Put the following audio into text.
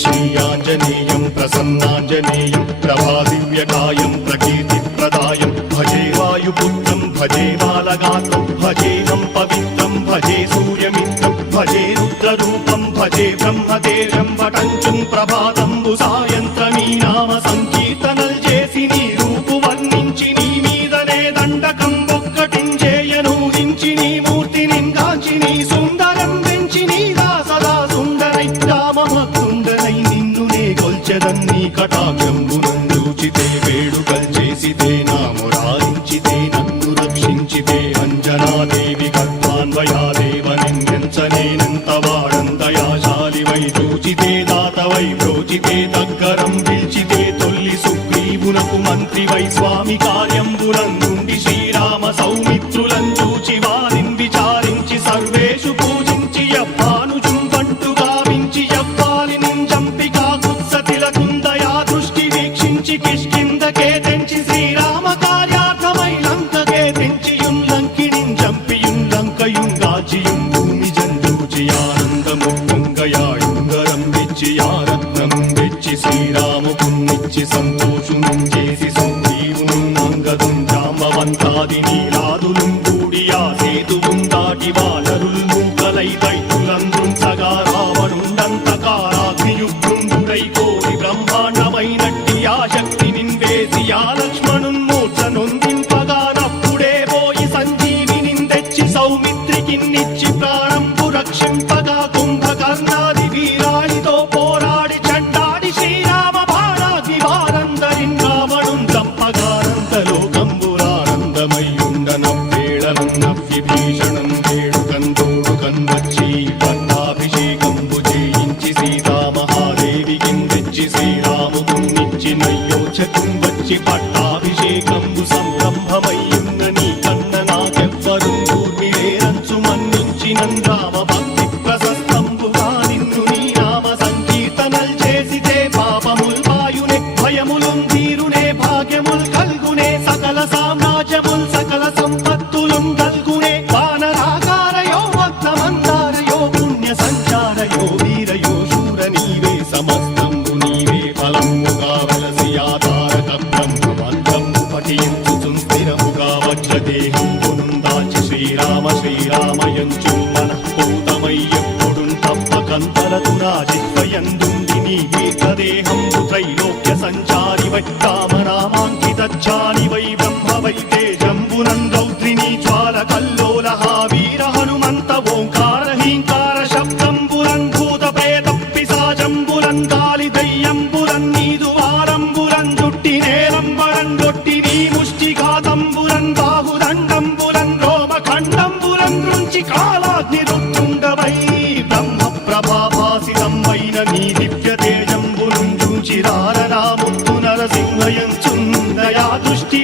శ్రీయాంజనేయం ప్రసన్నాంజనేయం ప్రభాదివ్యకాయం ప్రకీర్తిప్రదాయం. భజే వాయుపుత్రం భజే బాలగాత్రం భజేహం పవిత్రం భజే సూర్యమిత్రం భజే రుద్రరూపం భజే బ్రహ్మదేవం పటంచుం ప్రభాతంబు సాయంత్రమీ నామ సంకీర్తనల్ చేసి నీ రూపు వర్ణించి నీ మీదనే దండకం ఒక్కటించేయను దించి నీ మూర్తిని కాంచి నీ సుందరం పెంచి నీ సదా సుందరై కార్యంబులందుండి శ్రీరామ సౌమిత్రులం ஆதி நீராதுலும் கூடியா சேதுவும் தாடி வாழருள் மூக்கலை தைத்துலங்கும் சகாராவருண்டன் தகாராகியுக்கும் துறை கோரி பிரம்மாண்டமை நட்டியா சக்தி நின் வேசியால் వేడుకందోడు కన్వచ్చి పట్టాభిషేకంబు చేయించి సీతామహాదేవికి తెచ్చి శ్రీరాముకున్నిచ్చి నయ్యోచకం వచ్చి పట్టాభిషేకంబు సంరంభమయ్యున్న నీ కన్న నాకెవ్వరు కూర్మిలేరంచు మన్నించి భక్తి శ్రీరామ శ్రీరామయంచు మనఃపూతమై ఎప్పుడు తప్పకంతలదు రాజిత్వయందుండి నీ దీర్ఘదేహం త్రైలోక్య సంచారి వై రామనామాంకితాని వై బ్రహ్మ వై తేజంబునం రౌద్రిణీ జ్వాల కల్లోలహావి నుంచి కాలాగ్ని రుత్తుండవై బ్రహ్మ ప్రభాభాసితం నీ దివ్య తేజంబురం చూచిరారరాముత్తు నరసింహయంచుందయా దృష్టి